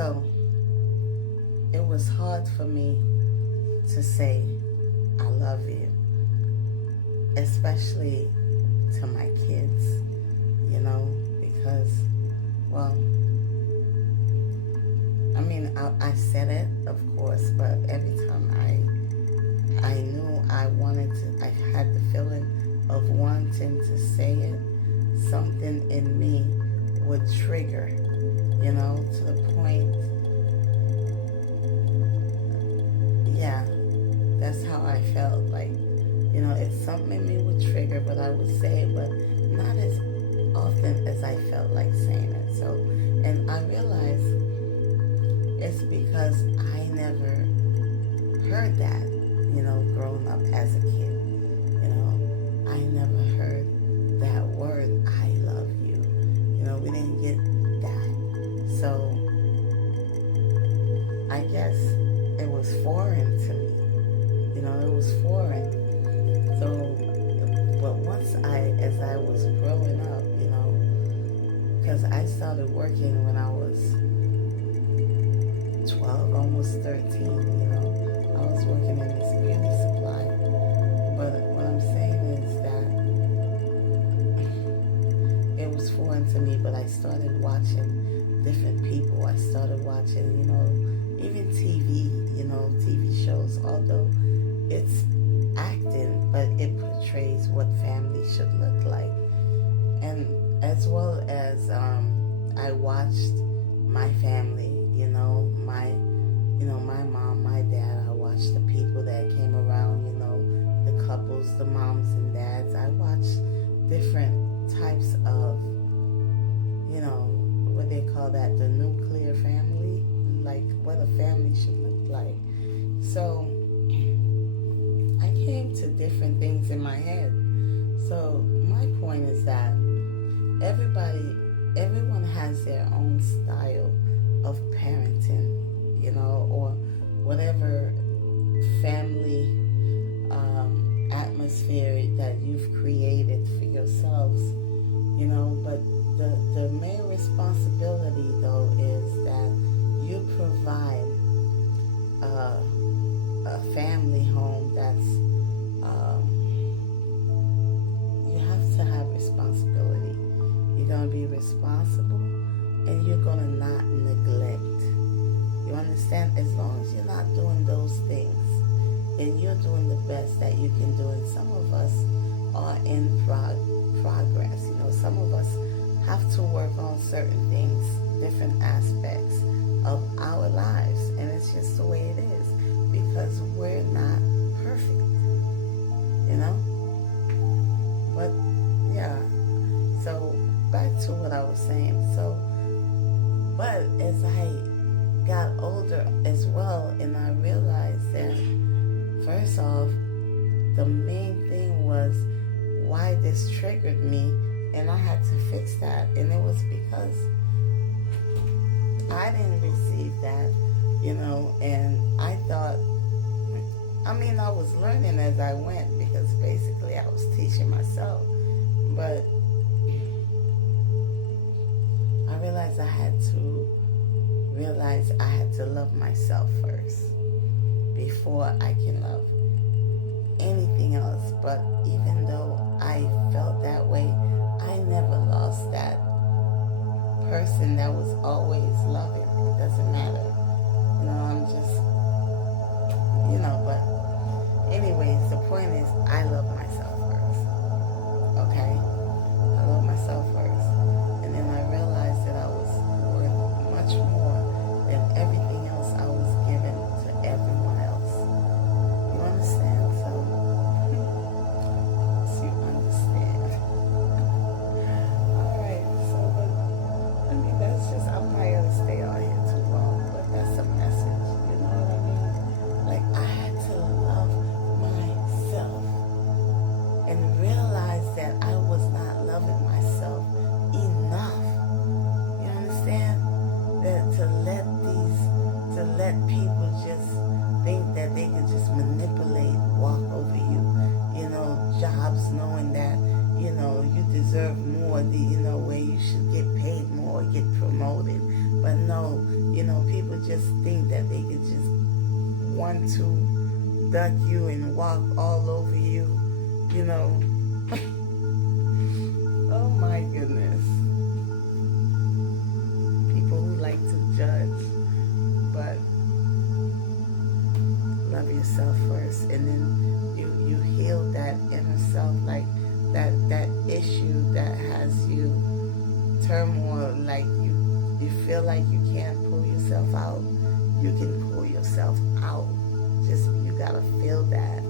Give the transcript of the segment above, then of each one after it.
So it was hard for me to say I love you, especially to my kids, because, well, I mean, I said it, of course, but every time I knew I wanted to, I had the feeling of wanting to say it, something in me would trigger, to the point, yeah, that's how I felt. Like, it's something in me would trigger, but I would say it, but not as often as I felt like saying it. So, and I realized it's because I never heard that, growing up as a kid. I never heard that word, I love you. We didn't get that. So I guess it was foreign to me. It was foreign. So, but once as I was growing up, because I started working when I was 12, almost 13, I was working in this beauty supply. But what I'm saying is that it was foreign to me, but I started watching different people. I started watching, even TV, TV shows, although it's acting, but it portrays what family should look like. And as well as I watched my family, my mom, my dad. I watched the people that came around, the couples, the moms and dads. I watched different types of, what they call that, the nuclear family, like what a family should look like. So I came to different things in my head. So my point is that everyone has their own style of parenting, or whatever family atmosphere that you've created for yourselves, but the main responsibility though is that you provide a family home that's you have to have responsibility. You're going to be responsible and you're going to not neglect. You understand? As long as you're not doing those things and you're doing the best that you can do, and some of us are in progress. Some of us have to work on certain things, different aspects of our lives, and it's just the way it is because we're not perfect, But yeah, so back to what I was saying. So, but as I got older as well, and I realized that first off, the main thing was why this triggered me, and I had to fix that, and it was because I didn't receive that, and I thought, I was learning as I went because basically I was teaching myself, but I realized I had to love myself first before I can love anything else. But even though I felt that way, I never lost that person that was always loving. It doesn't matter. I'm just, but anyways, the point is I love myself first. Okay? I love myself first. And then I realized that I was worth much more than everything else I was given to everyone else. You understand? So you understand. Alright, so but that's just, I'm not gonna stay on here too long, but that's a message, you know what I mean? Like, I had to love myself and realize that I was just think that they could just want to duck you and walk all over you, you know. Oh my goodness. People who like to judge, but love yourself first, and then you heal that inner self, like that issue that has you turmoil, like you feel like you can't pull yourself out. You can pull yourself out. Just, you gotta feel that,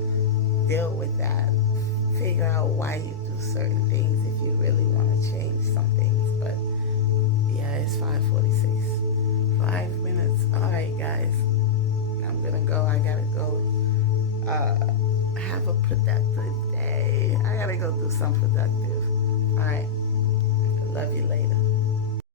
deal with that, figure out why you do certain things if you really want to change some things. But yeah, it's 5:46, 5 minutes. All right, guys, I'm gonna go. I gotta go have a productive day. I gotta go do something productive. All right, love you later.